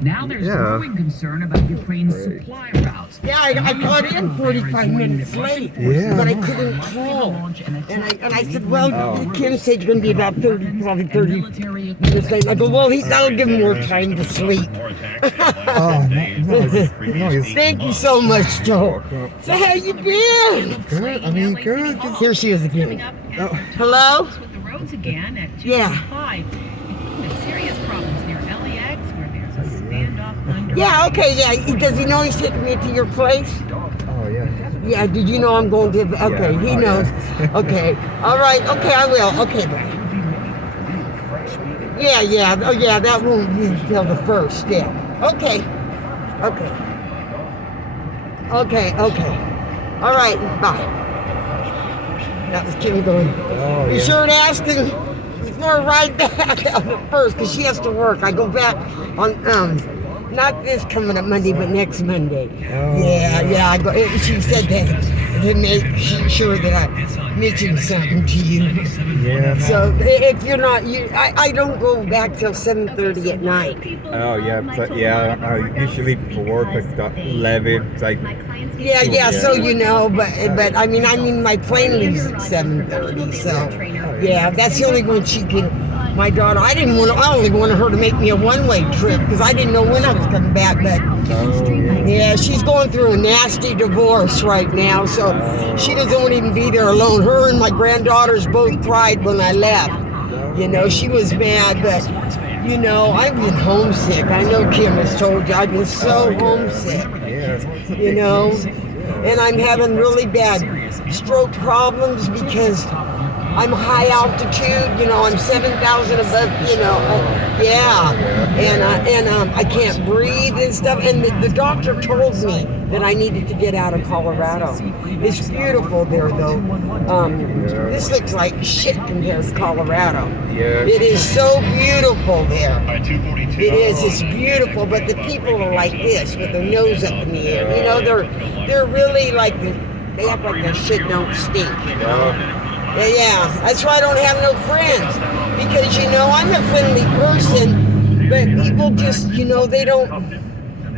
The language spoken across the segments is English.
Now there's growing concern about Ukraine's supply routes. Yeah, I got in 45 minutes late, but I couldn't call. And I said, well, Kim said you're going to be about 30, probably 30 minutes late. I go, well, that'll give him more time to sleep. Thank you so much, Joe. So how you been? Good. I mean, good. Here she is again. Hello? With the roads again at 2:05. Yeah. Serious problems near LAX where there's a standoff under. Yeah, okay, yeah. Does he know he's taking me to your place? Oh, yeah. Yeah, did you know I'm going to? Okay, Yeah. he knows. Okay. All right, okay, I will. Okay, bye. Yeah. Oh, yeah, that won't be until the 1st, yeah. Okay. All right, bye. That was Kim going, be sure to ask him for a ride back on the 1st, because she has to work. I go back on, not this coming up Monday, but next Monday. Yeah, I go. She said that to make sure that I mentioned something to you. Yeah. So if you're not, I don't go back till 7:30 at night. Oh, yeah. But, yeah, I usually leave for work at 11. It's like, Yeah, so you know, but I mean, my plane leaves at 7:30, so yeah, that's the only one she can. My daughter, I only wanted her to make me a one-way trip because I didn't know when I was coming back, but yeah, she's going through a nasty divorce right now, so she doesn't want to even be there alone. Her and my granddaughters both cried when I left. You know, she was mad, but you know, I've been homesick. I know Kim has told you, I've been so homesick. You know, and I'm having really bad stroke problems because I'm high altitude, you know, I'm 7,000 above, you know, and I can't breathe and stuff. And the doctor told me that I needed to get out of Colorado. It's beautiful there, though. This looks like shit compared to Colorado. It is so beautiful there. It is. It's beautiful, but the people are like this with their nose up in the air. You know, they're really like they act like their shit don't stink. You know. Yeah, that's why I don't have no friends, because, you know, I'm a friendly person, but people just, you know, they don't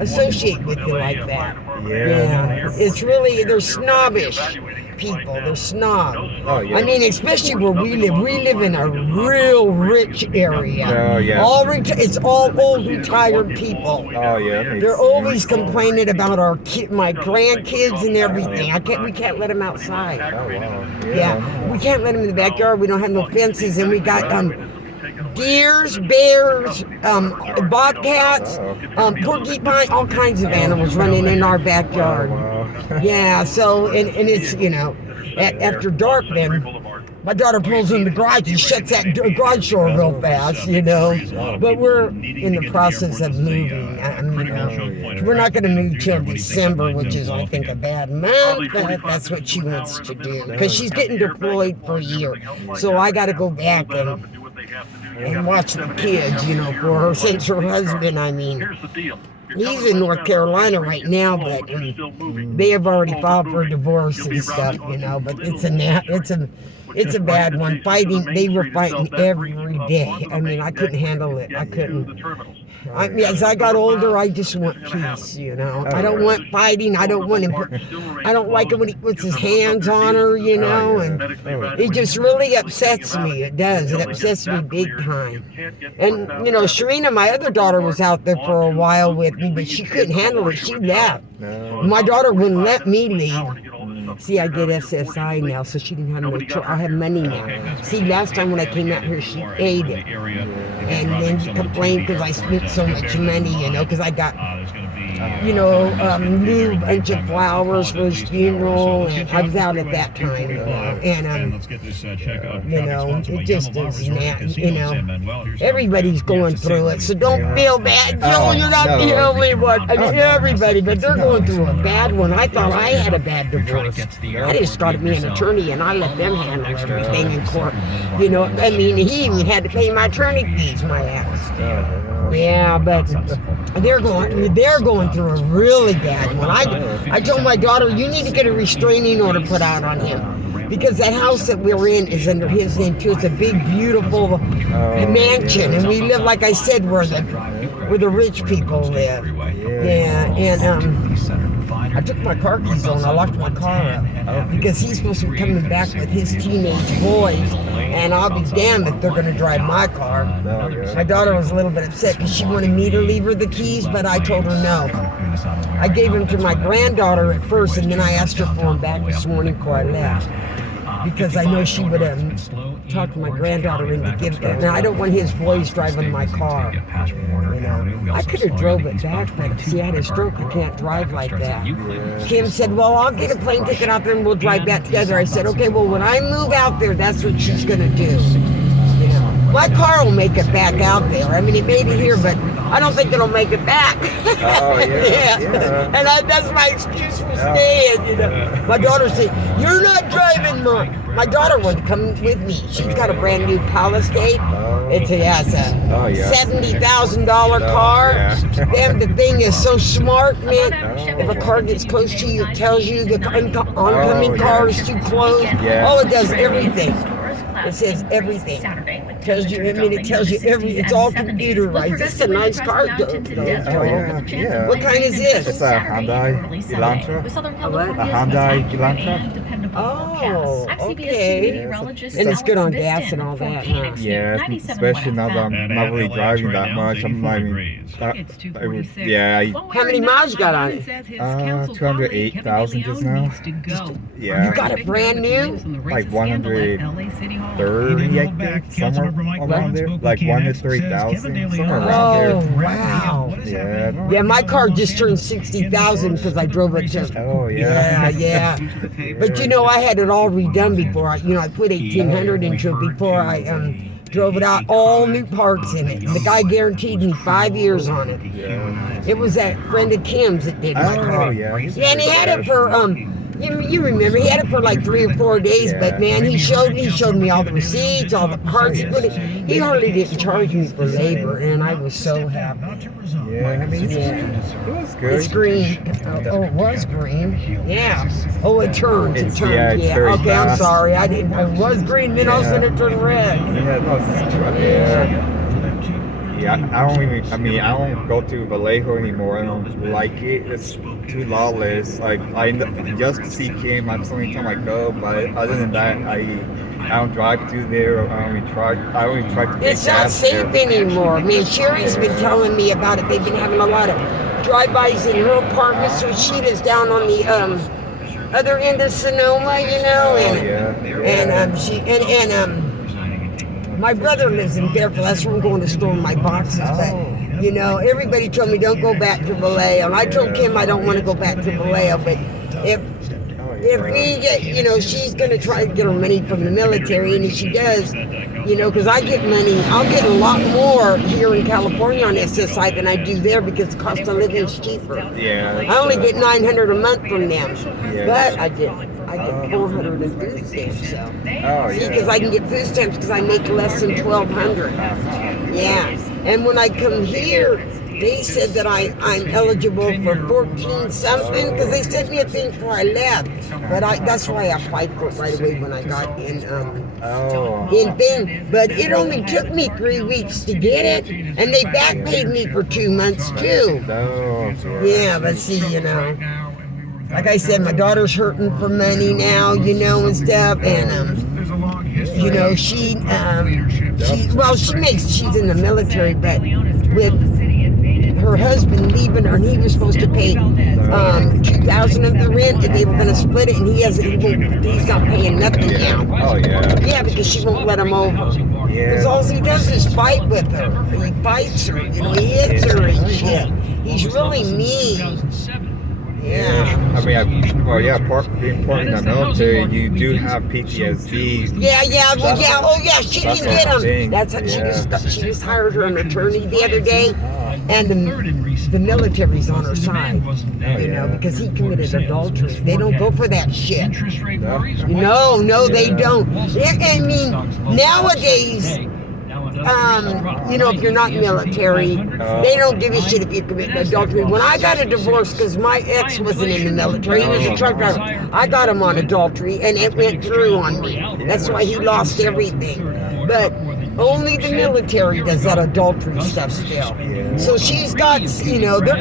associate with you like that. Yeah. It's really, they're snobbish people, they're snob. I mean, especially where we live in a real rich area. It's all old retired people. They're always complaining about my grandkids and everything. We can't let them outside. We can't let them in the backyard. We don't have no fences, and we got deers, bears, bobcats, porcupine, all kinds of animals running in our backyard. Yeah, so, and it's, you know, after dark then, my daughter pulls in the garage and shuts that garage door real fast, you know. But we're in the process of moving. You know, we're not going to move till December, which is, I think, a bad month. But that's what she wants to do, because she's getting deployed for a year. So I got to go back and watch the kids, you know, for her, since her husband, I mean, he's in North Carolina right now, but they have already filed for a divorce and stuff, you know. But it's a bad one. They were fighting every day. I mean, I couldn't handle it. I couldn't. As I got older, I just want peace, you know. I don't want fighting. I don't want him. I don't like it when he puts his hands on her, you know. And it just really upsets me. It does. It upsets me big time. And, you know, Sharina, my other daughter, was out there for a while with me, but she couldn't handle it. She left. My daughter wouldn't let me leave. See, I get SSI now, so she didn't have no choice. I have money now. See, last time when I came out here, she ate it. And then she complained because I spent so much money, you know, because I got, you know, new bunch of flowers for his funeral. And I was out at that time, you know. And, you know, it just is not, you know, everybody's going through it. So don't feel bad, Joe. You're not the only one. I mean, everybody, but they're going through a bad one. I thought I had a bad divorce. I just started me an attorney, and I let them handle everything in court. You know, I mean, he even had to pay my attorney fees, my ass. Yeah, but they're going through a really bad one. I told my daughter, you need to get a restraining order put out on him, because that house that we're in is under his name too. It's a big, beautiful mansion, and we live, like I said, where where the rich people live. Yeah, and I took my car keys on. I locked my car up because he's supposed to be coming back with his teenage boys, and I'll be damned if they're going to drive my car. My daughter was a little bit upset because she wanted me to leave her the keys, but I told her no. I gave them to my granddaughter at first, and then I asked her for them back this morning before I left, because I know she would talk to my granddaughter into giving them. Now, I don't want his boys driving my car. You know, I could have drove it back, but see, I had a stroke. I can't drive like that. Kim said, well, I'll get a plane ticket out there and we'll drive back together. I said, okay, well, when I move out there, that's what she's going to do. You know, my car will make it back out there. I mean, it made it here, but I don't think it'll make it back. Oh, yeah. And that's my excuse for staying, you know. My daughter said, you're not driving, Mom. My daughter wanted to come with me. She's got a brand new Palisade. It's a $70,000 car. Damn, the thing is so smart, man. If a car gets close to you, it tells you the oncoming car is too close. Oh, it does everything. It says everything. Tells you. I mean, it tells you it's all computerized. It's a nice car, though. Yeah. What kind is this? It's a Hyundai Elantra. A Hyundai Elantra. Oh, okay. And it's good on gas and all that, huh? Yeah, especially now that I'm not really driving that much. I'm like, How many miles you got on it? 208,000 just now. Yeah. You got it brand new? Like 130, I think, somewhere around there. Like 130,000, somewhere around there. Oh, wow. Yeah. Yeah, my car just turned 60,000 because I drove it to. Oh, yeah. Yeah. But you know, I had it all redone before I put 1,800 into it before I drove it out. All new parts in it. And the guy guaranteed me 5 years on it. Yeah. It was that friend of Kim's that did my car. Oh, yeah. Yeah, and he had it for you remember, he had it for like 3 or 4 days, but man, he showed me all the receipts, all the parts. He hardly didn't charge me for labor, and I was so happy. Yeah, I mean, it was good. It's green. Oh, it was green. Yeah. Oh, it turned. It's Yeah. very Okay, fast. I'm sorry. It was green, then all of a sudden it turned red. Yeah, no, yeah, I don't go to Vallejo anymore. I don't like it. It's too lawless. Like, just to see Kim, that's the only time I go. But other than that, I don't drive through there. I only try to get It's not gas safe there. anymore. Man, Sherry's been telling me about it. They've been having a lot of drive-bys in her apartment, so she is down on the other end of Sonoma, you know, my brother lives in Fairfield. That's where I'm going to store my boxes. But, you know, everybody told me don't go back to Vallejo. And I told Kim I don't want to go back to Vallejo. But if we get, you know, she's going to try to get her money from the military. And if she does, you know, because I get money, I'll get a lot more here in California on SSI than I do there because the cost of living is cheaper. Yeah. I only get $900 a month from them. Yeah. But I get 400 in food stamps. So. See, because I can get food stamps because I make less than 1,200. Yeah. And when I come here, they said that I'm eligible for 14 something because they sent me a thing before I left. But that's why I applied for it right away when I got in thing. But it only took me 3 weeks to get it, and they back paid me for 2 months too. Yeah, but see, you know. Like I said, my daughter's hurting for money now, you know, and stuff, and you know, she's in the military, but with her husband leaving her, and he was supposed to pay $2,000 of the rent, and they were going to split it, and he's not paying nothing now. Oh yeah. Yeah, because she won't let him over. Because all he does is fight with her. He fights her, you know, he hits her and shit. He's really mean. Yeah. I mean, being part in the military, you do have PTSD. Yeah. She can get him. That's how she just hired her an attorney the other day, and the military's on her side. You know, because he committed adultery. They don't go for that shit. No, they don't. I mean, nowadays. You know, if you're not military, they don't give a shit if you commit adultery. When I got a divorce, because my ex wasn't in the military, he was a truck driver, I got him on adultery, and it went through on me. That's why he lost everything. But Only the military does that adultery stuff still. So she's got, you know, they're